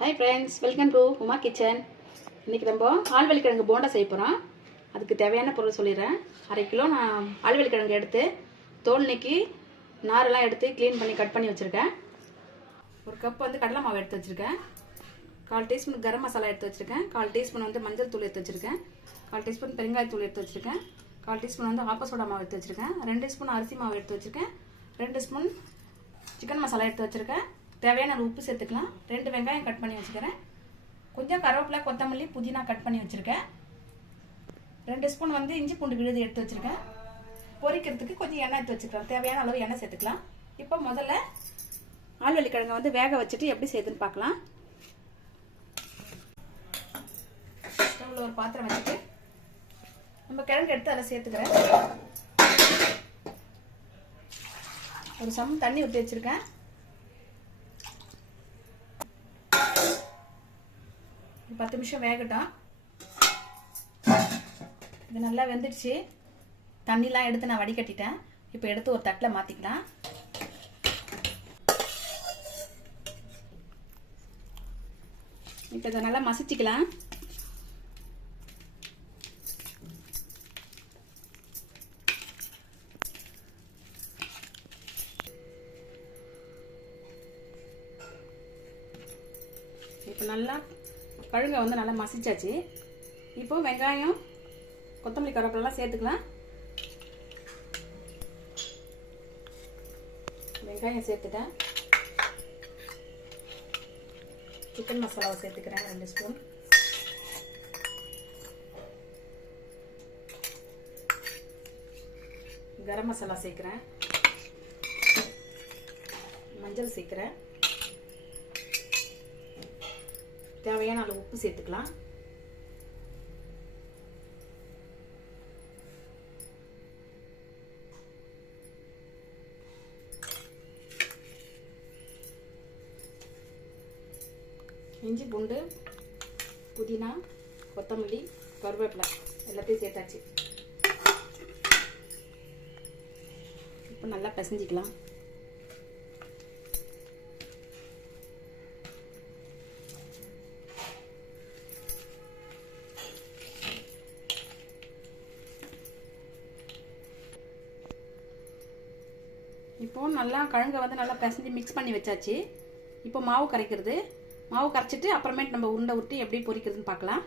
Hi friends, welcome to Uma Kitchen. இன்னைக்கு நம்ம ஆழ்வெள்ளி கிழங்கு போண்டா செய்ய போறோம். அதுக்கு தேவையான பொருள் சொல்லிறேன். 1/2 கிலோ நான் ஆழ்வெள்ளி கிழங்கு எடுத்து தோல் நீக்கி நாரெல்லாம் எடுத்து க்ளீன் பண்ணி கட் பண்ணி வச்சிருக்கேன். ஒரு கப் வந்து கடலை மாவு எடுத்து வச்சிருக்கேன். 1/4 டீஸ்பூன் கரம் மசாலா எடுத்து வச்சிருக்கேன். 1/4 டீஸ்பூன் வந்து மஞ்சள் தூள் எடுத்து வச்சிருக்கேன். 1/4 டீஸ்பூன் பெருங்காய தூள் எடுத்து வச்சிருக்கேன். 1/4 டீஸ்பூன் வந்து ஆப்ப சோடா மாவு எடுத்து வச்சிருக்கேன். 2 ஸ்பூன் அரிசி மாவு எடுத்து வச்சிருக்கேன். 2 ஸ்பூன் சிக்கன் மசாலா எடுத்து வச்சிருக்கேன். தேவையான உப்பு சேர்த்துக்கலாம். 2 வெங்காயம் கட் பண்ணி வச்சுக்கிறேன். கொஞ்சம் கருவேப்பிலை கொத்தமல்லி புதினா கட் பண்ணி வச்சுருக்கேன். 2 ஸ்பூன் வந்து இஞ்சி பூண்டு விழுது எடுத்து வச்சுருக்கேன். பொரிக்கிறதுக்கு கொஞ்சம் எண்ணெய் எடுத்து வச்சுக்கலாம். தேவையான அளவு எண்ணெய் சேர்த்துக்கலாம். இப்போ முதல்ல ஆழ்வெள்ளி கிழங்கை வந்து வேக வச்சுட்டு எப்படி செய்யுதுன்னு பார்க்கலாம். ஸ்டவ்வில் ஒரு பாத்திரம் வச்சுட்டு நம்ம கிழங்கு எடுத்து அதில் சேர்த்துக்கிறேன். ஒரு சம் தண்ணி ஊற்றி வச்சுருக்கேன். ஒரு 10 நிமிஷம் வேகட்டும். இது நல்லா வெந்துடுச்சு. தண்ணிலாம் எடுத்து நான் வடிகட்டிட்டேன். இப்போ எடுத்து ஒரு தட்டில் மாற்றிக்கலாம். இப்போ இதை நல்லா மசிச்சுக்கலாம். இப்போ நல்லா கழுங்கை வந்து நல்லா மசிச்சாச்சு. இப்போ வெங்காயம் கொத்தமல்லி கருவேப்பிலாம் சேர்த்துக்கலாம். வெங்காயம் சேர்த்துட்டேன். சிக்கன் மசாலாவை சேர்த்துக்கிறேன் 2 ஸ்பூன். கரம் மசாலா சேர்க்கிறேன். மஞ்சள் சேர்க்கிறேன். தேவையான அளவு உப்பு சேர்த்துக்கலாம். இஞ்சி பூண்டு புதினா கொத்தமல்லி கருவேப்பிலை எல்லாத்தையும் சேர்த்தாச்சு. இப்போ நல்லா பிசைஞ்சிக்கலாம். இப்போ நல்லா கிழங்கை வந்து நல்லா பிசைஞ்சு மிக்ஸ் பண்ணி வச்சாச்சு. இப்போ மாவு கரைக்கிறது. மாவு கரைச்சிட்டு அப்புறமேட்டு நம்ம உருண்டை உருட்டி எப்படி பொரிக்கிறதுன்னு பார்க்கலாம்.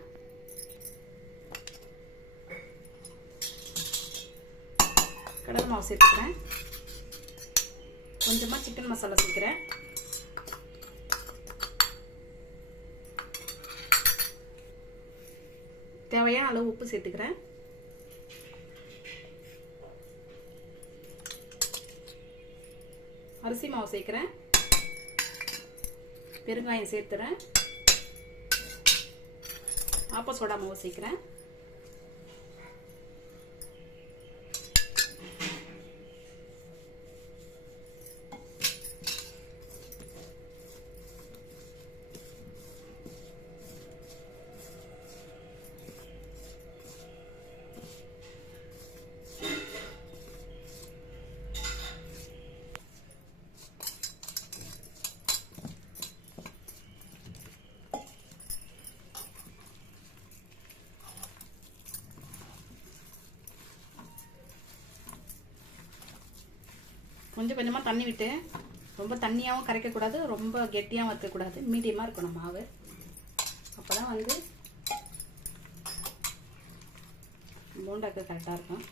கடலை மாவு சேர்த்துக்கிறேன். கொஞ்சமாக சிக்கன் மசாலா சேர்க்கிறேன். தேவையான அளவு உப்பு சேர்த்துக்கிறேன். அரிசி மாவு சேர்க்கிறேன். பெருங்காயம் சேர்த்துறேன். ஆப்ப சோடா மாவு சேர்க்கிறேன். கொஞ்சம் கொஞ்சமாக தண்ணி விட்டு, ரொம்ப தண்ணியாகவும் கரைக்கக்கூடாது, ரொம்ப கெட்டியாகவும் வைக்கக்கூடாது, மீடியமாக இருக்கணும் மாவு. அப்போ தான் வந்து போண்டாக்கு கரெக்டாக இருக்கும்.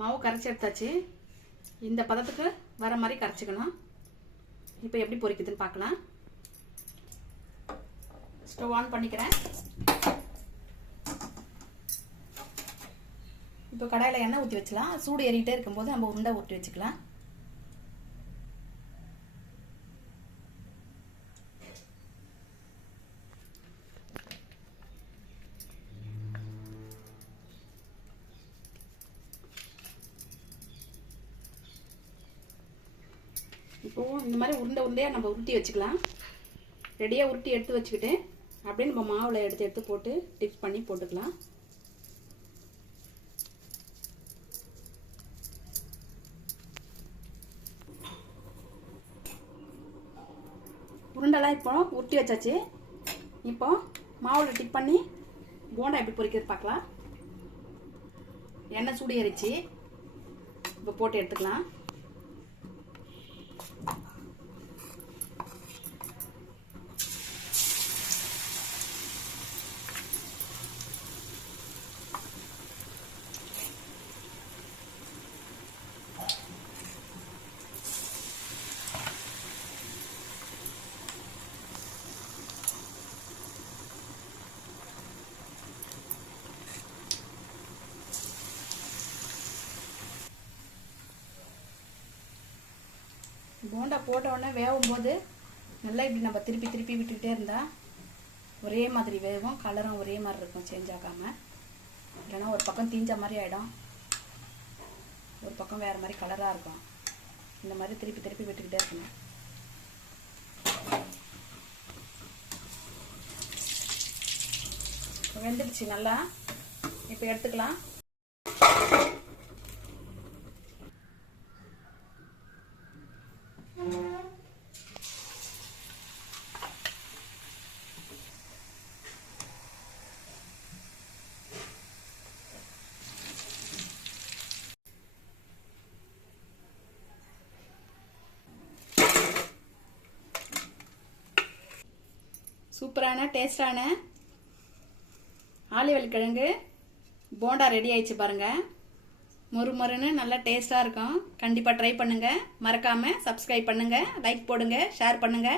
மாவு கரைச்சி எடுத்தாச்சு. இந்த பதத்துக்கு வர மாதிரி கரைச்சிக்கணும். இப்போ எப்படி பொரிக்குதுன்னு பார்க்கலாம். ஸ்டவ் ஆன் பண்ணிக்கிறேன். இப்போ கடாயில் எண்ணெய் ஊற்றி வச்சுக்கலாம். சூடு ஏறிக்கிட்டே இருக்கும்போது நம்ம உருண்டை ஊற்றி வச்சுக்கலாம். இப்போ இந்த மாதிரி உருண்டையாக நம்ம உருட்டி வச்சுக்கலாம். ரெடியாக உருட்டி எடுத்து வச்சுக்கிட்டு அப்படியே நம்ம மாவில் எடுத்து போட்டு டிப் பண்ணி போட்டுக்கலாம். உருண்டெல்லாம் இப்போ உருட்டி வச்சாச்சு. இப்போ மாவில் டிப் பண்ணி போண்டா எப்படி பொரிக்கிறது பார்க்கலாம். எண்ணெய் சூடு ஏறிச்சு. இப்போ போட்டு எடுத்துக்கலாம். போண்டா போட்ட உடனே வேகும் போது நல்லா இப்படி நம்ம திருப்பி திருப்பி விட்டுக்கிட்டே இருந்தால் ஒரே மாதிரி வேகும், கலரும் ஒரே மாதிரி இருக்கும், சேஞ்ச் ஆகாமல். இல்லைன்னா ஒரு பக்கம் தீஞ்ச மாதிரி ஆகிடும், ஒரு பக்கம் வேறு மாதிரி கலராக இருக்கும். இந்த மாதிரி திருப்பி திருப்பி விட்டுக்கிட்டே இருக்கணும். வெந்துடுச்சு நல்லா. இப்போ எடுத்துக்கலாம். சூப்பரான டேஸ்டான ஆலிவள்ளிக்கிழங்கு போண்டா ரெடி ஆயிடுச்சு பாருங்க. மொறு மொறுன்னு நல்லா டேஸ்டா இருக்கும். கண்டிப்பா ட்ரை பண்ணுங்க. மறக்காம சப்ஸ்கிரைப் பண்ணுங்க, லைக் போடுங்க, ஷேர் பண்ணுங்க.